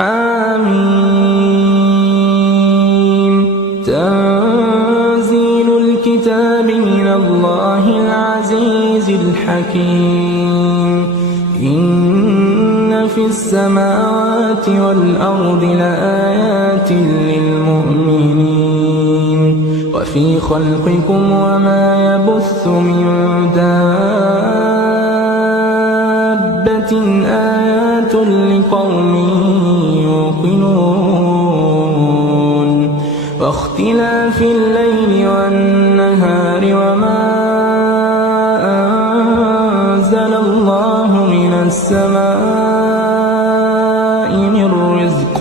حميم تنزيل الكتاب من الله العزيز الحكيم إن في السماوات والأرض لآيات للمؤمنين وفي خلقكم وما يبث من دابة آيات لقوم يوقنون واختلاف الليل والنهار وما أنزل الله من السماء من رزق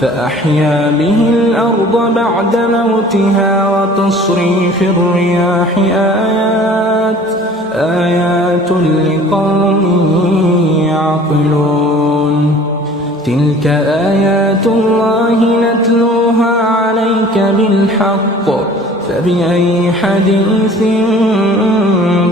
فأحيا به الأرض بعد موتها وتصريف الرياح آيات لقوم يعقلون تلك آيات الله نتلوها عليك بالحق فبأي حديث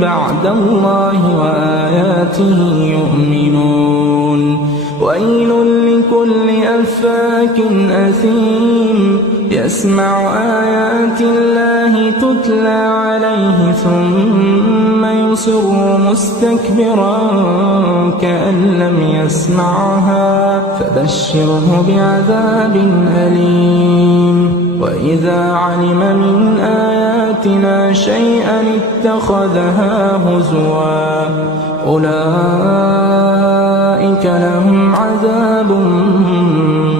بعد الله وآياته يؤمنون ويل لكل أفاك أثيم يسمع آيات الله تتلى عليه ثم يصر مستكبرا كأن لم يسمعها فبشره بعذاب أليم وإذا علم من آياتنا شيئا اتخذها هزوا أولئك لهم عذاب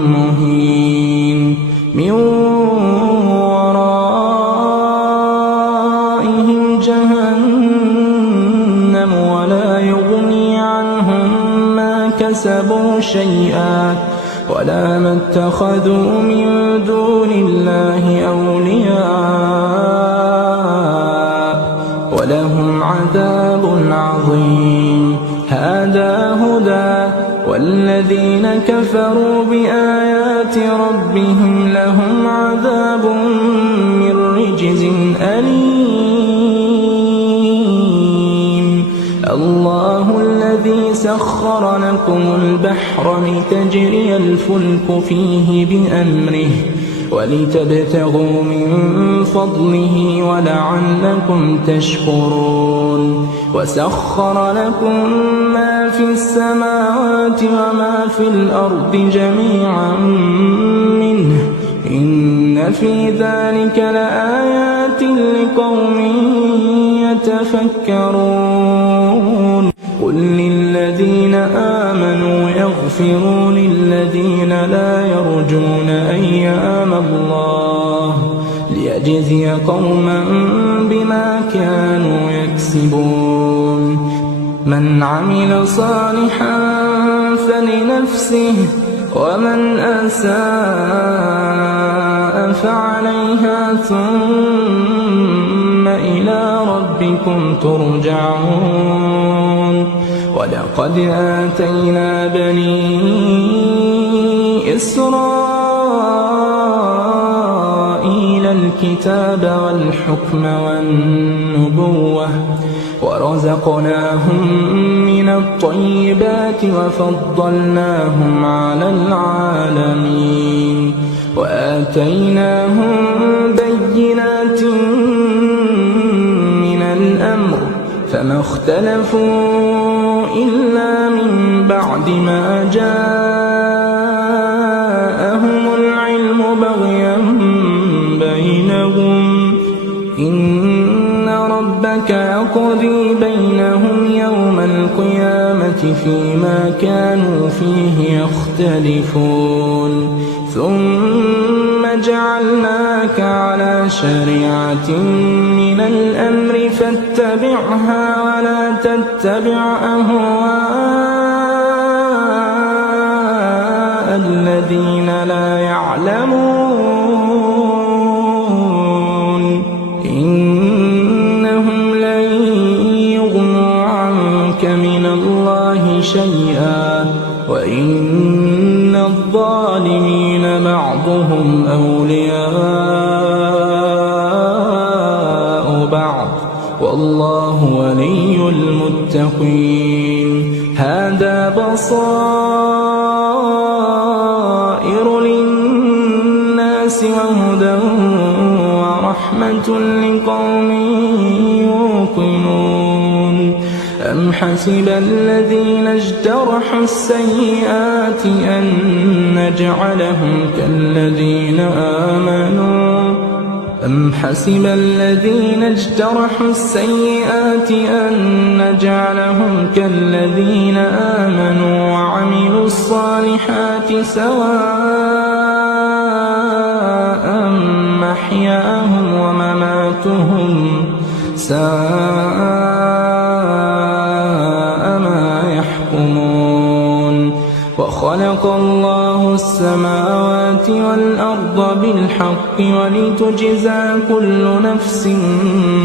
مهين من ورائهم جهنم ولا يغني عنهم ما كسبوا شيئا ولا ما اتخذوا من دون الله أولياء ولهم عذاب عظيم هذا هدى والذين كفروا بآيات ربهم لهم عذاب من رجز أليم الله الذي سخر لكم البحر لتجري الفلك فيه بأمره ولتبتغوا من فضله ولعلكم تشكرون وسخر لكم ما في السماوات وما في الأرض جميعا منه إن في ذلك لآيات لقوم يتفكرون قل للذين آمنوا يغفروا للذين لا يرجون أيام الله ليجزي قوما بما كانوا يكسبون من عمل صالحا فلنفسه ومن أساء فعليها ثم إلى ربكم ترجعون ولقد آتينا بني إسرائيل الكتاب والحكم والنبوة ورزقناهم من الطيبات وفضلناهم على العالمين وآتيناهم بينات من الأمر فما اختلفوا إلا من بعد ما جاءهم العلم بغيا بينهم إن ربك يقضي بينهم يوم القيامة فيما كانوا فيه يختلفون ثم جعلناك على شريعة من الأمر فاتبعها ولا تتبع أهواء الذين لا يعلمون إنهم لن يغنوا عنك من الله شيئا وإن الظالمين بعضهم بعضهم أولياء بعض والله ولي المتقين. هذا بصائر للناس وهدى ورحمة لقوم يوقنون. أم حسب الذين اجترحوا السيئات أن نجعلهم كالذين آمنوا أم حسب الذين اجترحوا السيئات أن نجعلهم كالذين آمنوا وعملوا الصالحات سواء محياهم ومماتهم ساء ما يحكمون. وخلق الله السماوات والأرض بالحق ولتجزى كل نفس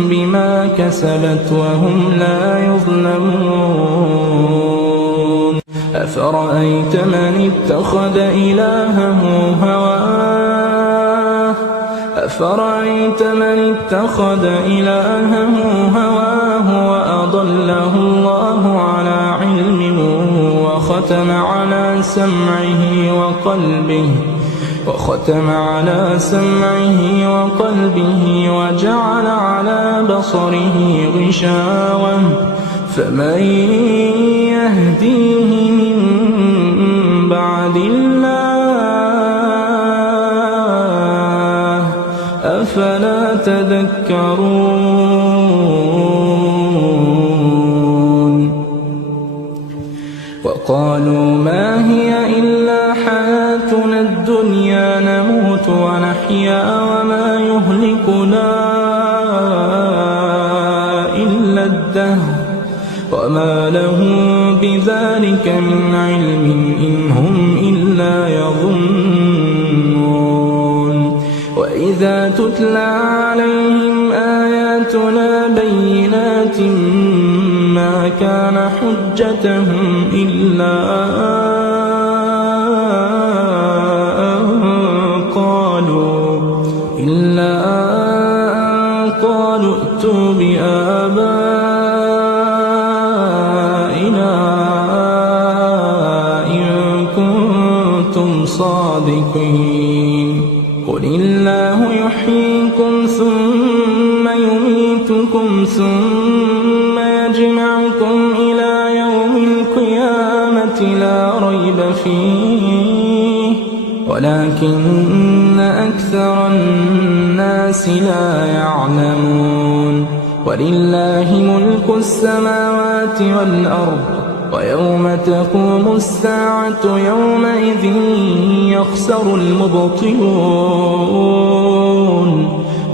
بما كسبت وهم لا يظلمون. أفرأيت من اتخذ إلهه هواه وأضله الله على علم وختم على سمعه وقلبه وجعل على بصره غشاوة فمن يهديه من بعد الله أفلا تذكرون. وقالوا ما هي إلا حياتنا الدنيا نموت ونحيا وما يهلكنا إلا الدهر وما لهم بذلك من علم إن هم إلا يظنون. وإذا تتلى عليهم آياتنا بينات ما كان حجتهم إلا أن قالوا ائتوا بآبائنا إن كنتم صادقين. قل الله يحييكم ثم يميتكم ثم يجمعكم إلى يوم القيامة لا ريب فيه ولكن أكثر الناس لا يعلمون. ولله ملك السماوات والأرض ويوم تقوم الساعة يومئذ يخسر المبطلون.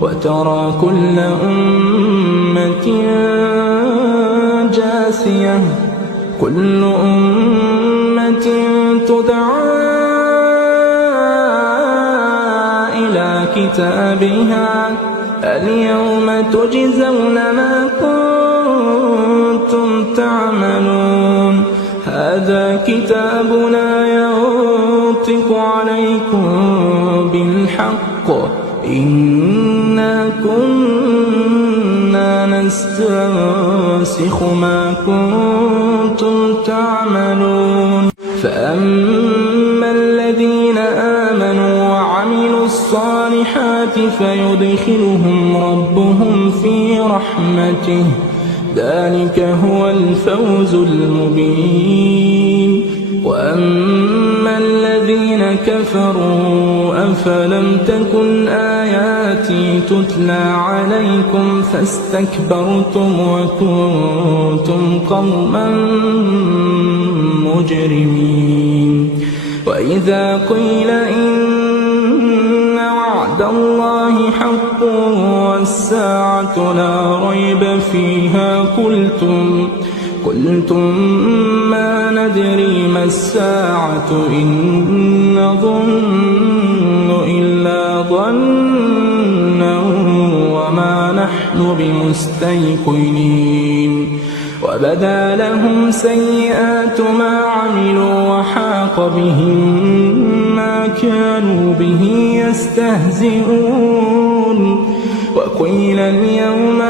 وترى كل أمة جاثية كل أمة تدعى إلى كتابها اليوم تجزون ما كنتم تعملون. هذا كتابنا ينطق عليكم بالحق إنا كنا نستنسخ ما كنتم تعملون. فأما الذين آمنوا وعملوا الصالحات فيدخلهم ربهم في رحمته ذلك هو الفوز المبين. وأما الذين كفروا أفلم تكن آياتي تتلى عليكم فاستكبرتم وكنتم قوما مجرمين. وإذا قيل إن وعد الله حق والساعة لا ريب فيها قلتم ما ندري ما الساعة إن نظن إلا ظنا وما نحن بمستيقنين. وبدا لهم سيئات ما عملوا وحاق بهم ما كانوا به يستهزئون وقيل اليوم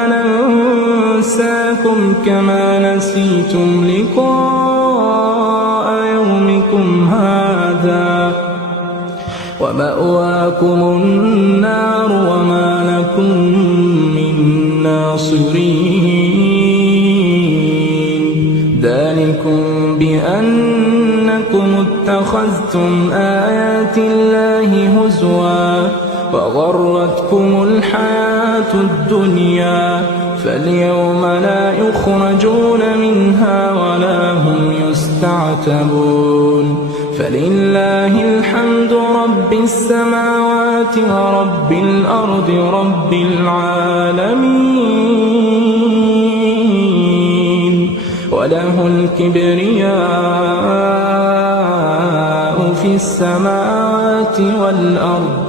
ننساكم كما نسيتم لقاء يومكم هذا ومأواكم النار وما لكم من ناصرين ذلكم بأنكم اتخذتم آيات الله هزوا وغرتكم الحياة الدنيا فاليوم لا يخرجون منها ولا هم يستعتبون فلله الحمد رب السماوات ورب الأرض رب العالمين وله الكبرياء في السماوات والأرض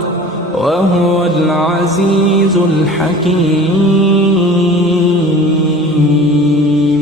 وهو العزيز الحكيم.